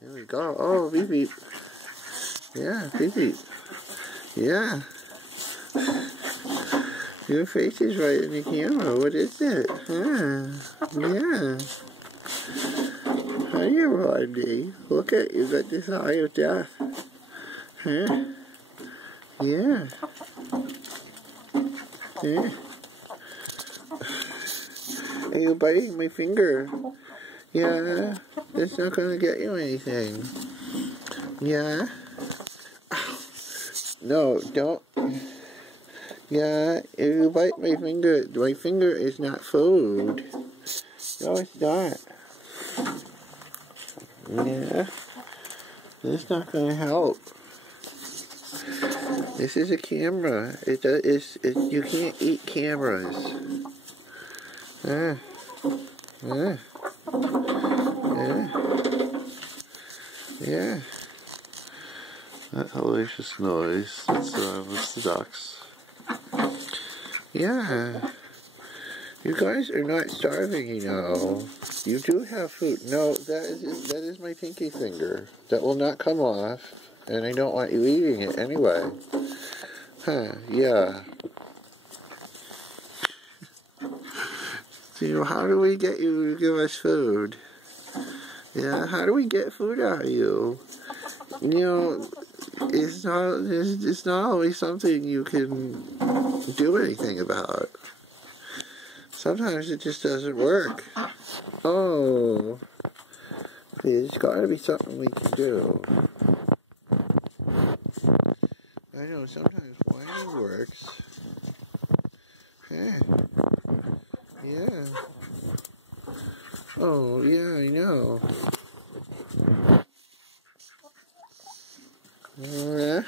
Here we go. Oh, beep beep. Yeah, beep beep. Yeah. Your face is right in the camera. What is it? Yeah. Hiya, Rodney. Look at you. Got this eye of death. Huh? Yeah. Yeah. Hey, you're biting my finger. Yeah. That's not gonna get you anything. Yeah. No, don't. Yeah, if you bite my finger is not food. No, it's not. Yeah. That's not gonna help. This is a camera. You can't eat cameras. Yeah. Yeah. Yeah. Yeah. That hellacious noise. That's Mr. Ducks. Yeah. You guys are not starving, you know. You do have food. No, that is my pinky finger. That will not come off. And I don't want you eating it anyway. Huh, yeah. So, how do we get you to give us food? Yeah, how do we get food out of you? You know, it's not always something you can do anything about. Sometimes it just doesn't work. Oh, there's got to be something we can do. I know sometimes whining works. Yeah. Yeah. Oh, yeah, I know. Yeah.